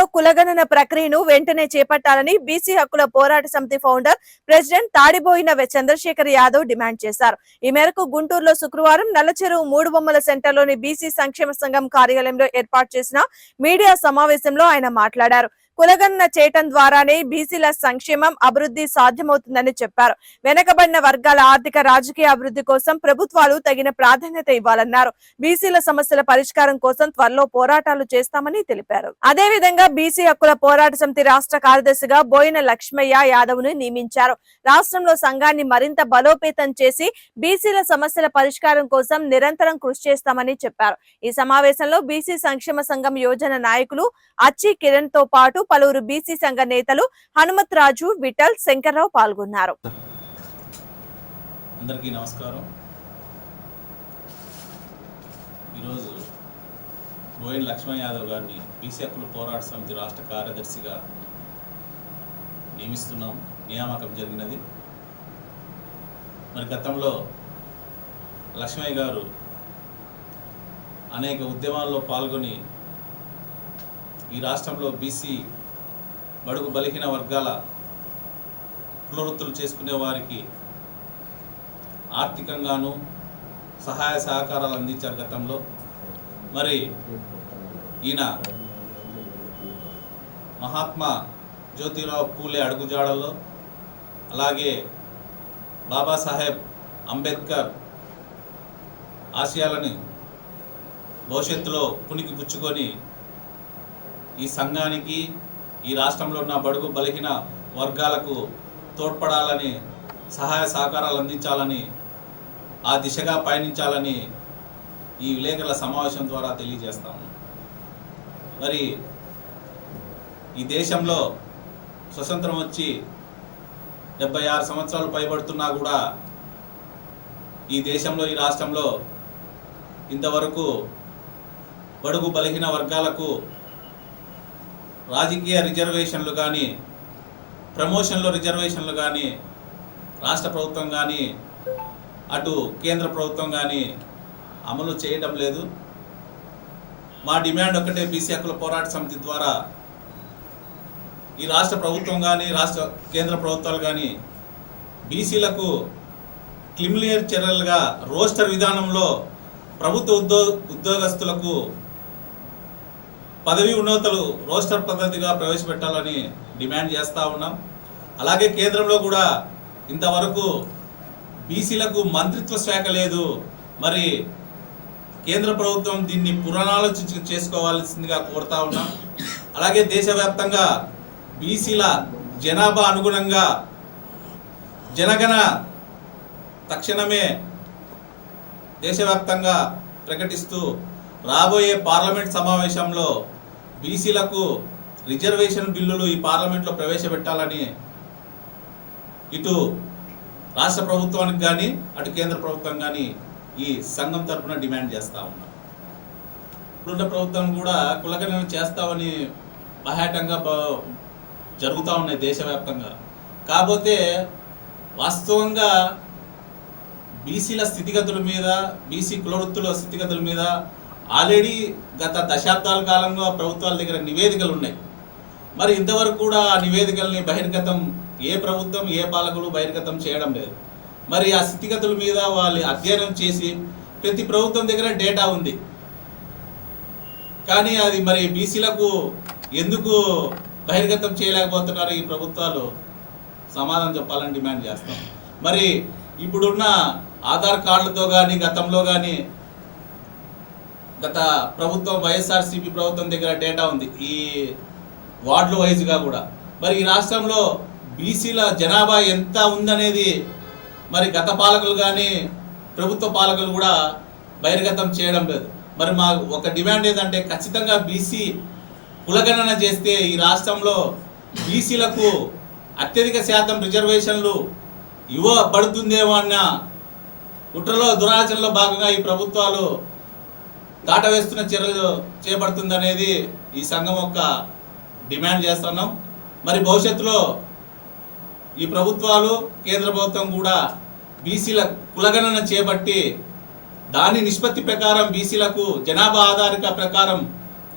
రాష్ట్రంలో కులగణన ప్రక్రియను వెంటనే చేపట్టాలని బీసీ హక్కుల పోరాట సమితి founder president Tadiboina Chandrasekhar Yadav demand చేశారు. ఈ మేరకు గుంటూరులో శుక్రవారం నల్లచెరువు మూడు బొమ్మల సెంటర్లోని బీసీ సంక్షేమ సంఘం కార్యాలయంలో ఏర్పాటు చేసిన మీడియా సమావేశంలో ఆయన మాట్లాడారు. కులగణన చేయటం ద్వారానే బీసీల సంక్షేమం అభివృద్ధి సాధ్యమవుతుందని చెప్పారు. వెనకబడిన వర్గాల ఆర్థిక రాజకీయ అభివృద్ధి కోసం ప్రభుత్వాలు తగిన ప్రాధాన్యత ఇవ్వాలన్నారు. బీసీల సమస్యల పరిష్కారం కోసం త్వరలో పోరాటాలు చేస్తామని తెలిపారు. అదేవిధంగా బీసీ హక్కుల పోరాట సమితి రాష్ట్ర కార్యదర్శిగా బోయిన లక్ష్మయ్య యాదవ్ ను నియమించారు. రాష్ట్రంలో సంఘాన్ని మరింత బలోపేతం చేసి బీసీల సమస్యల పరిష్కారం కోసం నిరంతరం కృషి చేస్తామని చెప్పారు. ఈ సమావేశంలో బీసీ సంక్షేమ సంఘం యోజన నాయకులు అచ్చి కిరణ్ తో పాటు పలువురు బీసీ సంఘ నేతలు హనుమత్ రాజు, విఠల్, శంకర్రావు పాల్గొన్నారు. అందరికీ నమస్కారం. ఈరోజు బోయిన లక్ష్మణ్ యాదవ్ గారిని బీసీ హక్కుల పోరాట సమితి రాష్ట్ర కార్యదర్శిగా నియామకం జరిగినది. మరి గతంలో లక్ష్మయ్య గారు అనేక ఉద్యమాల్లో పాల్గొని ఈ రాష్ట్రంలో బీసీ బడుగు బలహీన వర్గాల కులవృత్తులు చేసుకునే వారికి ఆర్థికంగాను సహాయ సహకారాలు అందించారు గతంలో. మరి ఈయన మహాత్మా జ్యోతిరావు పూలే అడుగుజాడల్లో, అలాగే బాబాసాహెబ్ అంబేద్కర్ ఆశయాలను భవిష్యత్తులో పునికి పుచ్చుకొని ఈ సంఘానికి, ఈ రాష్ట్రంలో ఉన్న బడుగు బలహీన వర్గాలకు తోడ్పడాలని, సహాయ సహకారాలు అందించాలని, ఆ దిశగా పయనించాలని ఈ విలేకరుల సమావేశం ద్వారా తెలియజేస్తాము. మరి ఈ దేశంలో స్వతంత్రం వచ్చి 76 సంవత్సరాలు పైబడుతున్నా కూడా ఈ దేశంలో, ఈ రాష్ట్రంలో ఇంతవరకు బడుగు బలహీన వర్గాలకు రాజకీయ రిజర్వేషన్లు కానీ, ప్రమోషన్లో రిజర్వేషన్లు కానీ రాష్ట్ర ప్రభుత్వం కానీ అటు కేంద్ర ప్రభుత్వం కానీ అమలు చేయడం లేదు. మా డిమాండ్ ఒకటే, బీసీ హక్కుల పోరాట సమితి ద్వారా ఈ రాష్ట్ర ప్రభుత్వం కానీ, కేంద్ర ప్రభుత్వాలు కానీ బీసీలకు క్రిమినల్ చర్యలుగా రోస్టర్ విధానంలో ప్రభుత్వ ఉద్యోగస్తులకు పదవి ఉన్నతులు రోస్టర్ పద్ధతిగా ప్రవేశపెట్టాలని డిమాండ్ చేస్తూ ఉన్నాం. అలాగే కేంద్రంలో కూడా ఇంతవరకు బీసీలకు మంత్రిత్వ శాఖ లేదు. మరి కేంద్ర ప్రభుత్వం దీన్ని పునరాలోచన చేసుకోవాల్సిందిగా కోరుతా ఉన్నాం. అలాగే దేశవ్యాప్తంగా బీసీల జనాభా అనుగుణంగా జనగణ తక్షణమే దేశవ్యాప్తంగా ప్రకటిస్తూ రాబోయే పార్లమెంట్ సమావేశంలో బీసీలకు రిజర్వేషన్ బిల్లులు ఈ పార్లమెంట్లో ప్రవేశపెట్టాలని ఇటు రాష్ట్ర ప్రభుత్వానికి కానీ అటు కేంద్ర ప్రభుత్వం కానీ ఈ సంఘం తరఫున డిమాండ్ చేస్తూ ఉన్నాం. ఇప్పుడున్న ప్రభుత్వం కూడా కులగణన చేస్తామని బాహాటంగా జరుగుతూ ఉన్నాయి దేశవ్యాప్తంగా. కాకపోతే వాస్తవంగా బీసీల స్థితిగతుల మీద, బీసీ కులవృత్తుల స్థితిగతుల మీద ఆల్రెడీ గత దశాబ్దాల కాలంలో ప్రభుత్వాల దగ్గర నివేదికలు ఉన్నాయి. మరి ఇంతవరకు కూడా ఆ నివేదికల్ని బహిర్గతం ఏ ప్రభుత్వం, ఏ పాలకులు బహిర్గతం చేయడం లేదు. మరి ఆ స్థితిగతుల మీద వాళ్ళు అధ్యయనం చేసి ప్రతి ప్రభుత్వం దగ్గర డేటా ఉంది, కానీ అది మరి బీసీలకు ఎందుకు బహిర్గతం చేయలేకపోతున్నారు ఈ ప్రభుత్వాలు? సమాధానం చెప్పాలని డిమాండ్ చేస్తాం. మరి ఇప్పుడున్న ఆధార్ కార్డులతో కానీ, గతంలో కానీ గత ప్రభుత్వం వైఎస్ఆర్సీపీ ప్రభుత్వం దగ్గర డేటా ఉంది ఈ వార్డుల వైజ్గా కూడా. మరి ఈ రాష్ట్రంలో బీసీల జనాభా ఎంత ఉందనేది మరి గత పాలకులు కానీ ప్రభుత్వ పాలకులు కూడా బహిర్గతం చేయడం లేదు. మరి మా ఒక డిమాండ్ ఏంటంటే, ఖచ్చితంగా బీసీ కులగణన చేస్తే ఈ రాష్ట్రంలో బీసీలకు అత్యధిక శాతం రిజర్వేషన్లు ఇవ్వబడుతుందేమో అన్న కుట్రలో, దురాచరణలో భాగంగా ఈ ప్రభుత్వాలు దాటవేస్తున్న చర్యలు చేపడుతుందనేది ఈ సంఘం యొక్క డిమాండ్ చేస్తున్నాం. మరి భవిష్యత్తులో ఈ ప్రభుత్వాలు, కేంద్ర ప్రభుత్వం కూడా బీసీల కులగణన చేపట్టి దాని నిష్పత్తి ప్రకారం బీసీలకు జనాభా ఆధారిత ప్రకారం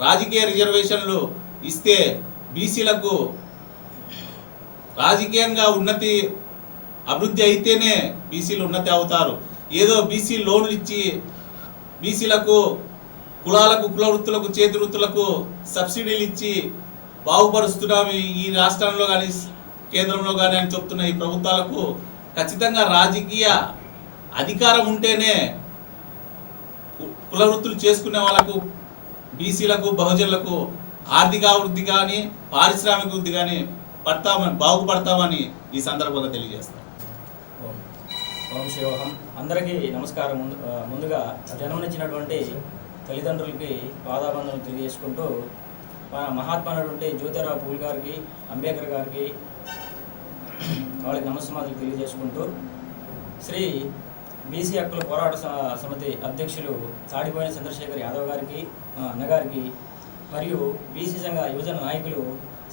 రాజకీయ రిజర్వేషన్లు ఇస్తే బీసీలకు రాజకీయంగా అభివృద్ధి అయితేనే బీసీలు ఉన్నతి అవుతారు. ఏదో బీసీ లోన్లు ఇచ్చి బీసీలకు కులాలకు కుల వృత్తులకు చేతి వృత్తులకు సబ్సిడీలు ఇచ్చి బాగుపరుస్తున్నాము ఈ రాష్ట్రంలో కానీ కేంద్రంలో కానీ అని చెప్తున్న ఈ ప్రభుత్వాలకు ఖచ్చితంగా రాజకీయ అధికారం ఉంటేనే కుల వృత్తులు చేసుకునే వాళ్ళకు బీసీలకు బహుజనులకు ఆర్థిక అభివృద్ధి కానీ పారిశ్రామిక వృద్ధి కానీ బాగుపడతామని ఈ సందర్భంగా తెలియజేస్తాం. ఓం శివోహం. అందరికీ నమస్కారం. ముందుగా జన్మనిచ్చినటువంటి తల్లిదండ్రులకి పాదాబంధనలు తెలియజేసుకుంటూ మన మహాత్మానటువంటి జ్యోతిరావు పూల్ గారికి, అంబేద్కర్ గారికి వాళ్ళకి నమస్కారాలు తెలియజేసుకుంటూ శ్రీ బీసీ హక్కుల పోరాట సమితి అధ్యక్షులు తాడిపోయిన చంద్రశేఖర్ యాదవ్ గారికి, అన్నగారికి, మరియు బీసీ సంఘ యువజన నాయకులు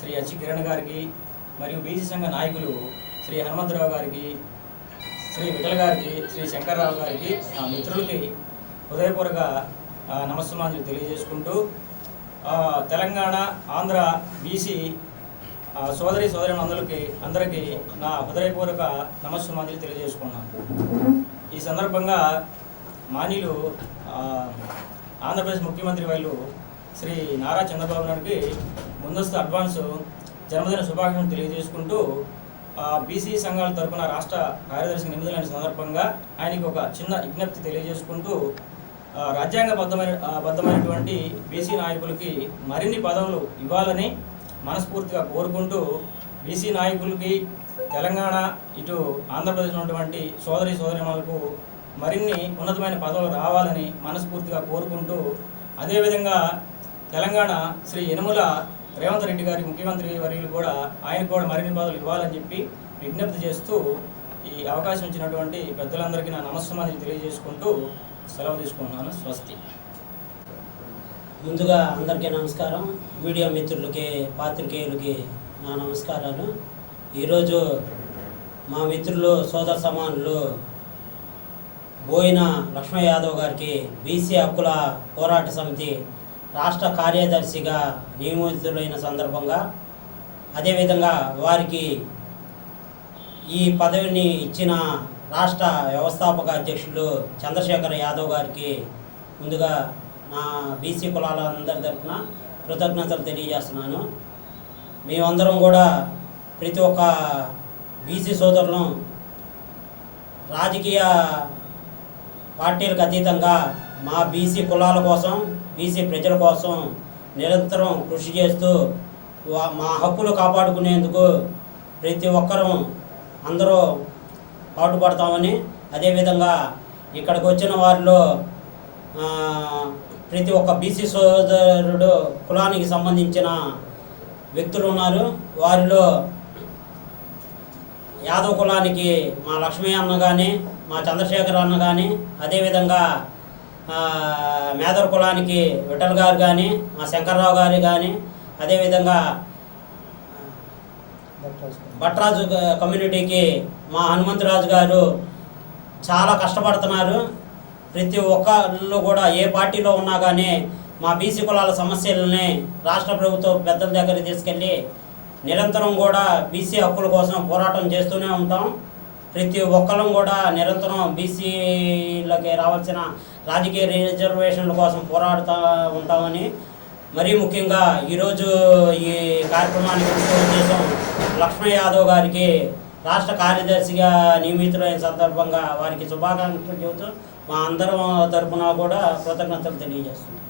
శ్రీ హెచ్ కిరణ్ గారికి, మరియు బీసీ సంఘ నాయకులు శ్రీ హనుమంతరావు గారికి, శ్రీ విఠల్ గారికి, శ్రీ శంకర్రావు గారికి, నా మిత్రులకి హృదయపూర్వక నమస్కారాలు తెలియజేసుకుంటూ తెలంగాణ, ఆంధ్ర బీసీ అందరికీ నా హృదయపూర్వక నమస్కారాలు తెలియజేసుకున్నాను. ఈ సందర్భంగా మాన్యులు ఆంధ్రప్రదేశ్ ముఖ్యమంత్రి వాళ్ళు శ్రీ నారా చంద్రబాబు నాయుడుకి ముందస్తు అడ్వాన్స్ జన్మదిన శుభాకాంక్షలు తెలియజేసుకుంటూ బీసీ సంఘాల తరఫున రాష్ట్ర కార్యదర్శి నియమితులైన సందర్భంగా ఆయనకి ఒక చిన్న విజ్ఞప్తి తెలియజేసుకుంటూ రాజ్యాంగబద్ధమైనటువంటి బీసీ నాయకులకి మరిన్ని పదవులు ఇవ్వాలని మనస్ఫూర్తిగా కోరుకుంటూ బీసీ నాయకులకి తెలంగాణ ఇటు ఆంధ్రప్రదేశ్ ఉన్నటువంటి సోదరిమణులకు మరిన్ని ఉన్నతమైన పదవులు రావాలని మనస్ఫూర్తిగా కోరుకుంటూ, అదేవిధంగా తెలంగాణ శ్రీ యనుమల రేవంత్ రెడ్డి గారి ముఖ్యమంత్రి వర్యులు కూడా ఆయనకు కూడా మరిన్ని పదవులు ఇవ్వాలని చెప్పి విజ్ఞప్తి చేస్తూ ఈ అవకాశం ఇచ్చినటువంటి పెద్దలందరికీ నా నమస్కారాలు తెలియజేసుకుంటూ సెలవు తీసుకుంటున్నాను. స్వస్తి. ముందుగా అందరికీ నమస్కారం. మీడియా మిత్రులకి, పాత్రికేయులకి నా నమస్కారాలు. ఈరోజు మా మిత్రులు సోదర సమానులు బోయిన లక్ష్మయ్య యాదవ్ గారికి బీసీ హక్కుల పోరాట సమితి రాష్ట్ర కార్యదర్శిగా నియమితులైన సందర్భంగా, అదేవిధంగా వారికి ఈ పదవిని ఇచ్చిన రాష్ట్ర వ్యవస్థాపక అధ్యక్షులు చంద్రశేఖర్ యాదవ్ గారికి ముందుగా నా బీసీ కులాలందరి తరఫున కృతజ్ఞతలు తెలియజేస్తున్నాను. మేమందరం కూడా ప్రతి ఒక్క బీసీ సోదరులను రాజకీయ పార్టీలకు అతీతంగా మా బీసీ కులాల కోసం, బీసీ ప్రజల కోసం నిరంతరం కృషి చేస్తూ మా హక్కులు కాపాడుకునేందుకు ప్రతి ఒక్కరూ అందరూ పాటుపడతామని, అదేవిధంగా ఇక్కడికి వచ్చిన వారిలో ప్రతి ఒక్క బీసీ సోదరుడు కులానికి సంబంధించిన వ్యక్తులు ఉన్నారు. వారిలో యాదవ్ కులానికి మా లక్ష్మయ్య అన్న కానీ, మా చంద్రశేఖర్ అన్న కానీ, అదేవిధంగా మేదర్ కులానికి విఠల్ గారు కానీ, మా శంకర్రావు గారు కానీ, అదేవిధంగా భట్రాజు కమ్యూనిటీకి మా హనుమంతరాజు గారు చాలా కష్టపడుతున్నారు. ప్రతి ఒక్కళ్ళు కూడా ఏ పార్టీలో ఉన్నా కానీ మా బీసీ కులాల సమస్యలని రాష్ట్ర ప్రభుత్వం పెద్దల దగ్గరికి తీసుకెళ్ళి నిరంతరం కూడా బీసీ హక్కుల కోసం పోరాటం చేస్తూనే ఉంటాం. ప్రతి ఒక్కరం కూడా నిరంతరం బీసీలకి రావాల్సిన రాజకీయ రిజర్వేషన్ల కోసం పోరాడుతూ ఉంటామని, మరీ ముఖ్యంగా ఈరోజు ఈ కార్యక్రమానికి ముఖ్య ఉద్దేశం లక్ష్మయ్య యాదవ్ గారికి రాష్ట్ర కార్యదర్శిగా నియమితులైన సందర్భంగా వారికి శుభాకాంక్షలు చెబుతూ మా అందరం తరఫున కూడా కృతజ్ఞతలు తెలియజేస్తున్నాం.